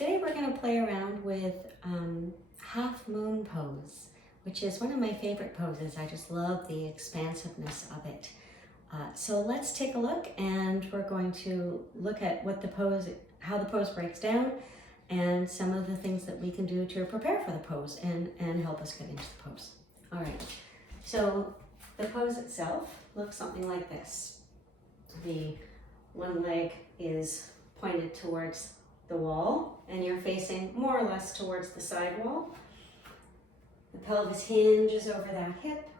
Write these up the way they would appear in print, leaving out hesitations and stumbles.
Today we're going to play around with half moon pose, which is one of my favorite poses. I just love the expansiveness of it. So let's take a look, and we're going to look at what the pose, how the pose breaks down, and some of the things that we can do to prepare for the pose and help us get into the pose. All right, so the pose itself looks something like this. The one leg is pointed towards the wall, and you're facing more or less towards the side wall. The pelvis hinges over that hip.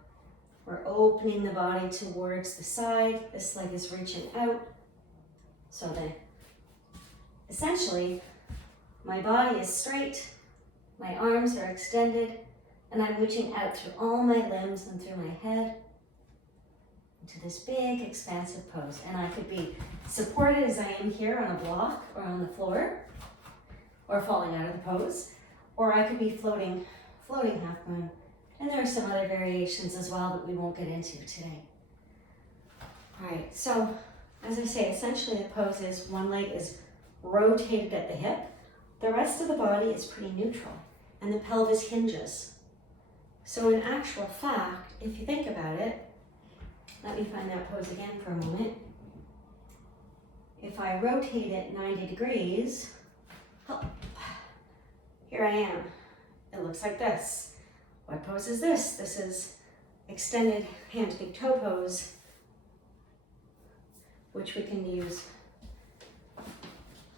We're opening the body towards the side. This leg is reaching out. So that essentially my body is straight, my arms are extended, and I'm reaching out through all my limbs and through my head into this big expansive pose. And I could be supported as I am here on a block or on the floor, or falling out of the pose, or I could be floating half moon. And there are some other variations as well that we won't get into today. All right, so as I say, essentially the pose is one leg is rotated at the hip. The rest of the body is pretty neutral, and the pelvis hinges. So in actual fact, if you think about it, let me find that pose again for a moment. If I rotate it 90 degrees, here I am. It looks like this. What pose is this? This is extended hand to big toe pose, which we can use.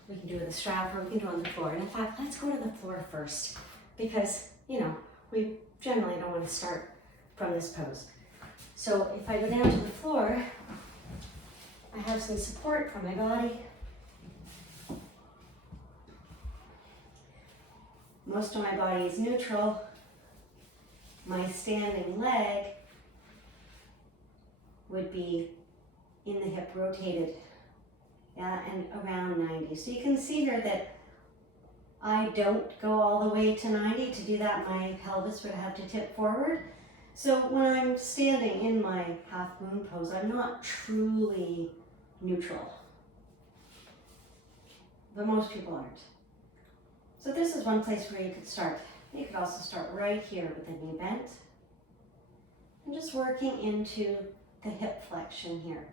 We can do with a strap, or we can do on the floor. And in fact, let's go to the floor first, because, you know, we generally don't want to start from this pose. So if I go down to the floor, I have some support from my body. Most of my body is neutral. My standing leg would be in the hip rotated, and around 90. So you can see here that I don't go all the way to 90. To do that, my pelvis would have to tip forward. So when I'm standing in my half moon pose, I'm not truly neutral, but most people aren't. So this is one place where you could start. You could also start right here with the knee bent, and just working into the hip flexion here.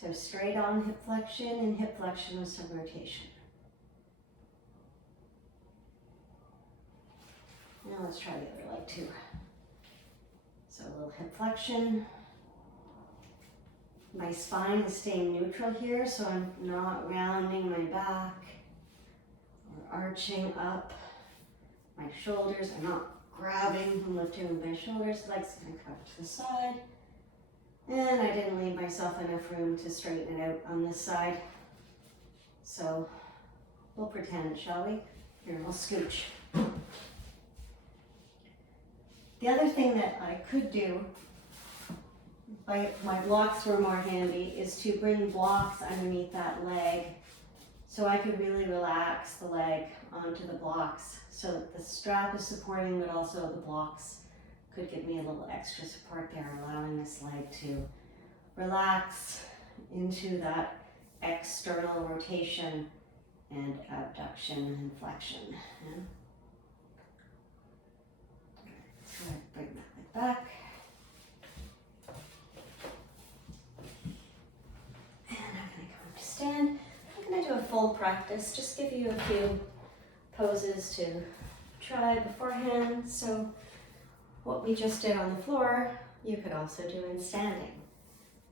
So straight on hip flexion, and hip flexion with some rotation. Now let's try the other leg too. So a little hip flexion. My spine is staying neutral here, so I'm not rounding my back or arching up. My shoulders are not grabbing and lifting with my shoulders. Legs are going to come to the side. And I didn't leave myself enough room to straighten it out on this side. So we'll pretend, shall we? Here, we'll scooch. The other thing that I could do, if my blocks were more handy, is to bring blocks underneath that leg, so I could really relax the leg onto the blocks, so that the strap is supporting, but also the blocks could give me a little extra support there, allowing this leg to relax into that external rotation and abduction and flexion. Yeah? So I bring that leg back. And I'm going to come up to stand. I'm going to do a full practice, just give you a few poses to try beforehand. So what we just did on the floor, you could also do in standing.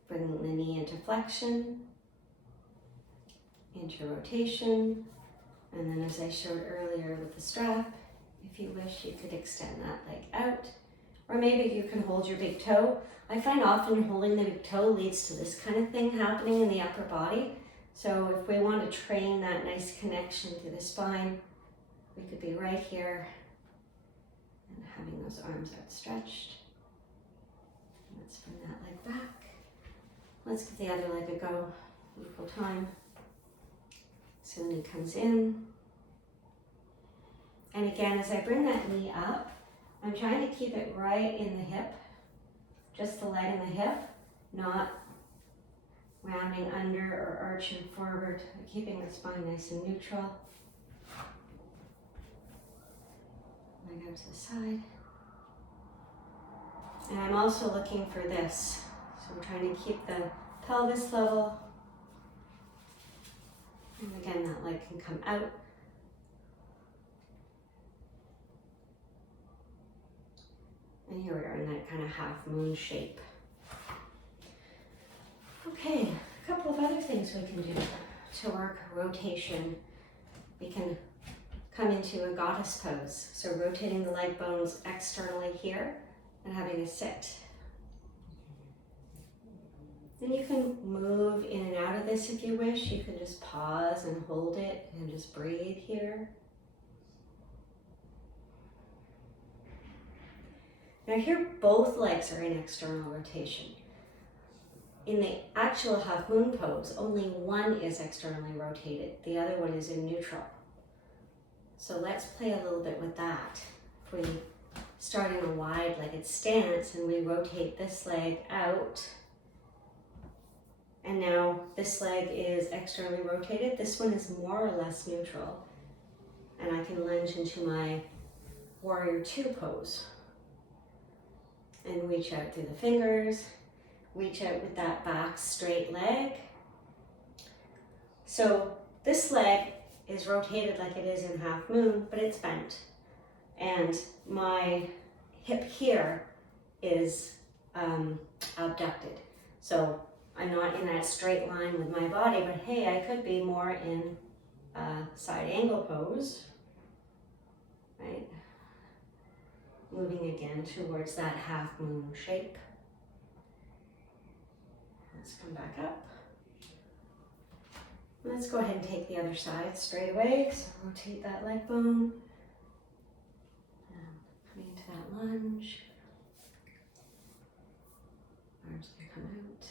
Bring the knee into flexion, into rotation, and then as I showed earlier with the strap, if you wish, you could extend that leg out, or maybe you can hold your big toe. I find often holding the big toe leads to this kind of thing happening in the upper body. So if we want to train that nice connection to the spine, we could be right here and having those arms outstretched. Let's bring that leg back. Let's give the other leg a go, equal time. So the knee comes in. And again, as I bring that knee up, I'm trying to keep it right in the hip, just the leg in the hip, not rounding under or arching forward, keeping the spine nice and neutral. leg out to the side. And I'm also looking for this. So we're trying to keep the pelvis level. And again, that leg can come out. And here we are in that kind of half moon shape. Okay, a couple of other things we can do to work rotation. We can come into a goddess pose. So rotating the leg bones externally here and having a sit. Then you can move in and out of this if you wish. You can just pause and hold it and just breathe here. Now here both legs are in external rotation. In the actual half moon pose, only one is externally rotated. The other one is in neutral. So let's play a little bit with that. If we start in a wide-legged stance and we rotate this leg out, and now this leg is externally rotated, this one is more or less neutral. And I can lunge into my warrior two pose. And reach out through the fingers, reach out with that back straight leg. So this leg is rotated like it is in half moon, but it's bent. And my hip here is abducted. So I'm not in that straight line with my body, but hey, I could be more in a side angle pose, right? Moving again towards that half moon shape. Let's come back up. Let's go ahead and take the other side straight away. So rotate that leg bone. Coming into that lunge. Arms can come out.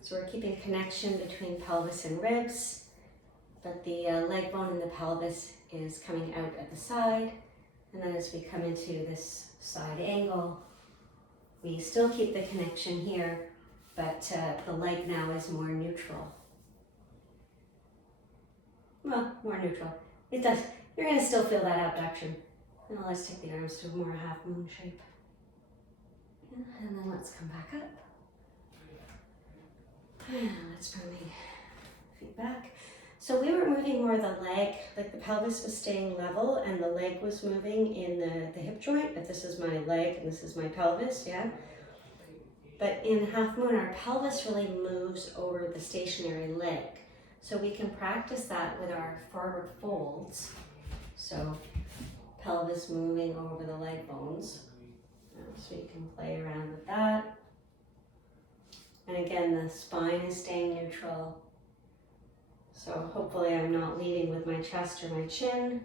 So we're keeping connection between pelvis and ribs, but the leg bone in the pelvis is coming out at the side. And then as we come into this side angle, we still keep the connection here, but the leg now is more neutral. Well, more neutral. It does. You're going to still feel that abduction. Now let's take the arms to a more half moon shape. And then let's come back up. And let's bring the feet back. So we were moving more the leg, like the pelvis was staying level and the leg was moving in the hip joint. If this is my leg and this is my pelvis, yeah? But in half moon, our pelvis really moves over the stationary leg. So we can practice that with our forward folds. So pelvis moving over the leg bones. So you can play around with that. And again, the spine is staying neutral. So hopefully I'm not leading with my chest or my chin,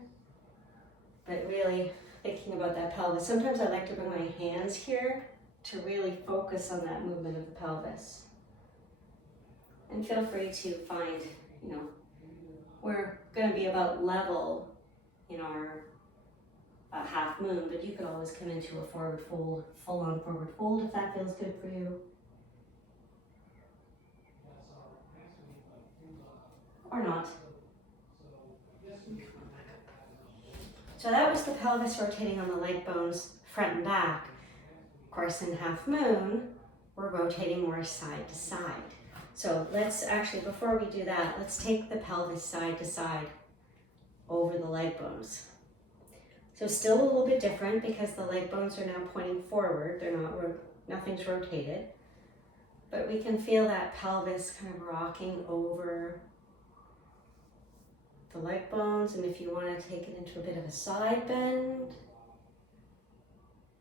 but really thinking about that pelvis. Sometimes I like to bring my hands here to really focus on that movement of the pelvis. And feel free to find, we're going to be about level in our half moon, but you could always come into a forward fold, full-on forward fold if that feels good for you. Or not. So that was the pelvis rotating on the leg bones front and back. Of course, in half moon, we're rotating more side to side. So let's actually, before we do that, let's take the pelvis side to side over the leg bones. So still a little bit different because the leg bones are now pointing forward. They're not, nothing's rotated. But we can feel that pelvis kind of rocking over the leg bones, and if you want to take it into a bit of a side bend.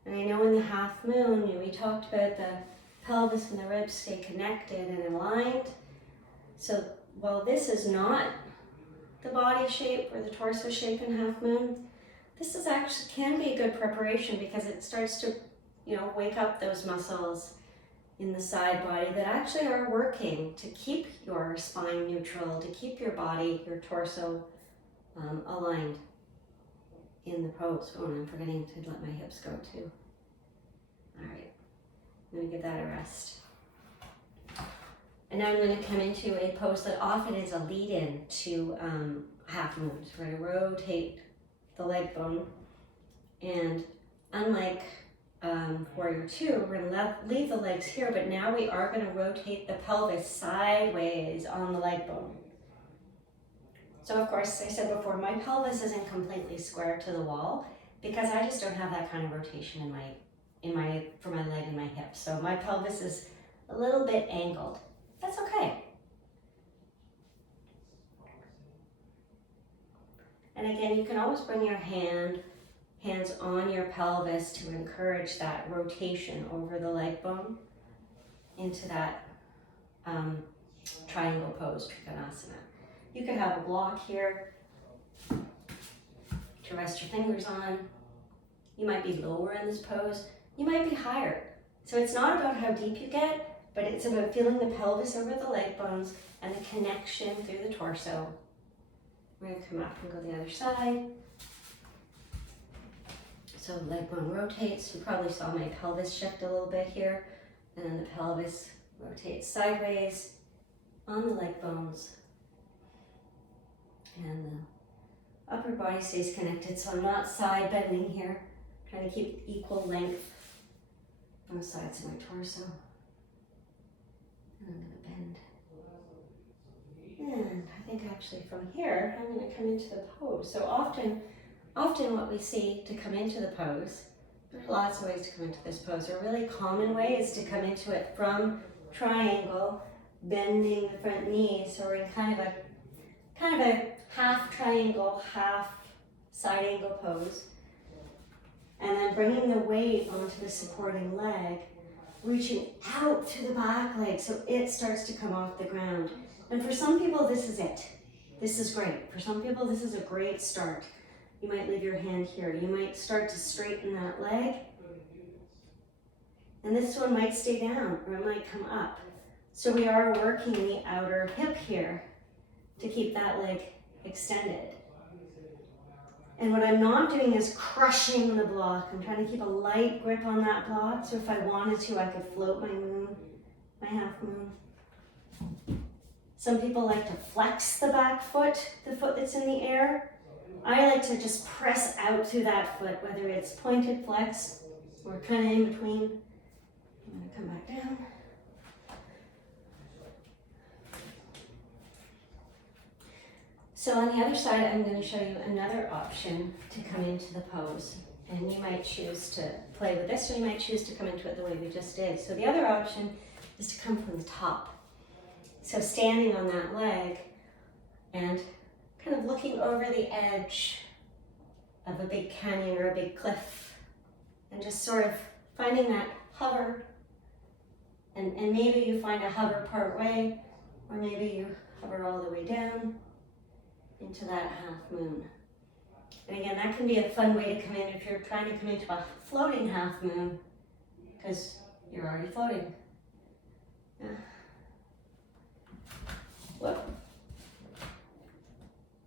And I know in the half moon, we talked about the pelvis and the ribs stay connected and aligned. So while this is not the body shape or the torso shape in half moon, this is actually can be a good preparation because it starts to, wake up those muscles in the side body that actually are working to keep your spine neutral, to keep your body, your torso aligned in the pose. Oh, and I'm forgetting to let my hips go too. All right, I'm gonna give that a rest. And now I'm gonna come into a pose that often is a lead-in to half moons. We're gonna rotate the leg bone. And unlike warrior two, we're gonna leave the legs here, but now we are gonna rotate the pelvis sideways on the leg bone. So of course, I said before, my pelvis isn't completely square to the wall because I just don't have that kind of rotation for my leg and my hip. So my pelvis is a little bit angled. That's okay. And again, you can always bring your hands on your pelvis to encourage that rotation over the leg bone into that triangle pose, Trikonasana. You could have a block here to rest your fingers on. You might be lower in this pose. You might be higher. So it's not about how deep you get, but it's about feeling the pelvis over the leg bones and the connection through the torso. We're gonna come up and go the other side. So leg bone rotates. You probably saw my pelvis shift a little bit here. And then the pelvis rotates sideways on the leg bones. And the upper body stays connected, so I'm not side bending here. I'm trying to keep equal length on both sides of my torso. And I'm gonna bend. And I think actually from here, I'm gonna come into the pose. So often what we see to come into the pose, there's lots of ways to come into this pose. A really common way is to come into it from triangle, bending the front knee. So we're in kind of a half triangle, half side angle pose. And then bringing the weight onto the supporting leg, reaching out to the back leg so it starts to come off the ground. And for some people, this is it. This is great. For some people, this is a great start. You might leave your hand here. You might start to straighten that leg. And this one might stay down or it might come up. So we are working the outer hip here to keep that leg extended. And what I'm not doing is crushing the block. I'm trying to keep a light grip on that block. So if I wanted to, I could float my moon, my half moon. Some people like to flex the back foot, the foot that's in the air. I like to just press out through that foot, whether it's pointed flex or kind of in between. I'm gonna come back down. So on the other side, I'm going to show you another option to come into the pose. And you might choose to play with this, or you might choose to come into it the way we just did. So the other option is to come from the top. So standing on that leg and kind of looking over the edge of a big canyon or a big cliff and just sort of finding that hover. And maybe you find a hover part way, or maybe you hover all the way down into that half moon. And again, that can be a fun way to come in if you're trying to come into a floating half moon, because you're already floating. Yeah. Whoop.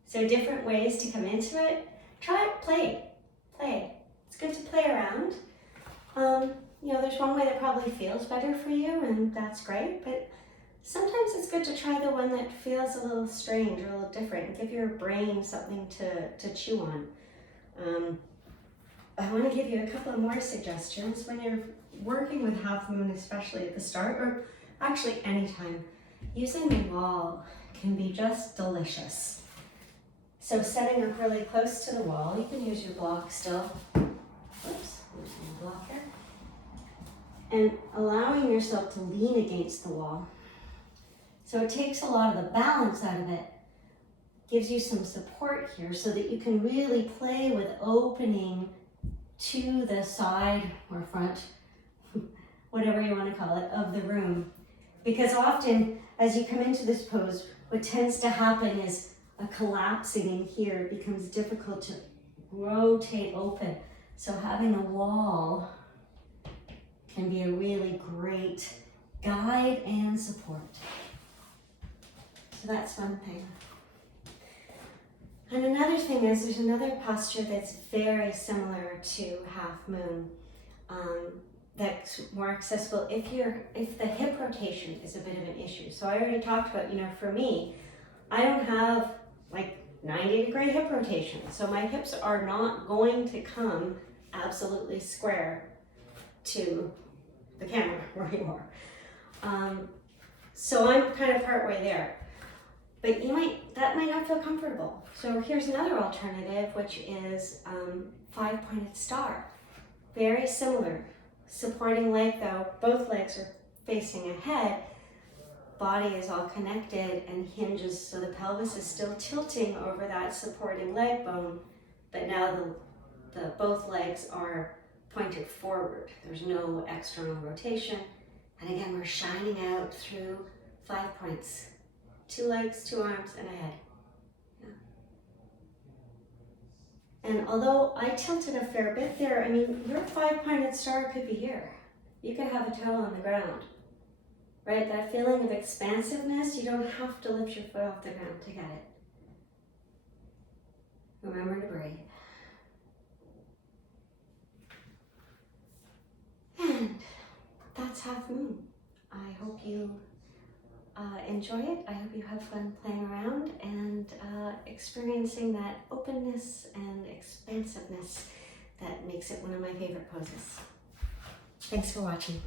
So different ways to come into it. Try it, play. It's good to play around. You know, there's one way that probably feels better for you, and that's great, but sometimes it's good to try the one that feels a little strange or a little different and give your brain something to chew on. I want to give you a couple of more suggestions when you're working with half moon, especially at the start, or actually anytime. Using the wall can be just delicious. So setting up really close to the wall, you can use your block still. Oops, there's my block here. And allowing yourself to lean against the wall. So it takes a lot of the balance out of it, gives you some support here so that you can really play with opening to the side or front, whatever you want to call it, of the room. Because often as you come into this pose, what tends to happen is a collapsing in here. It becomes difficult to rotate open. So having a wall can be a really great guide and support. So that's one thing. And another thing is there's another posture that's very similar to half moon that's more accessible if the hip rotation is a bit of an issue. So I already talked about, for me, I don't have like 90-degree hip rotation. So my hips are not going to come absolutely square to the camera where you are. So I'm kind of partway there. But that might not feel comfortable. So here's another alternative, which is 5-pointed star. Very similar. Supporting leg though, both legs are facing ahead. Body is all connected and hinges, so the pelvis is still tilting over that supporting leg bone, but now the both legs are pointed forward. There's no external rotation. And again, we're shining out through 5 points. 2 legs, 2 arms, and a head. Yeah. And although I tilted a fair bit there, I mean, your 5-pointed star could be here. You could have a toe on the ground, right? That feeling of expansiveness, you don't have to lift your foot off the ground to get it. Remember to breathe. And that's Half Moon. I hope you enjoy it. I hope you have fun playing around and experiencing that openness and expansiveness that makes it one of my favorite poses. Thanks for watching.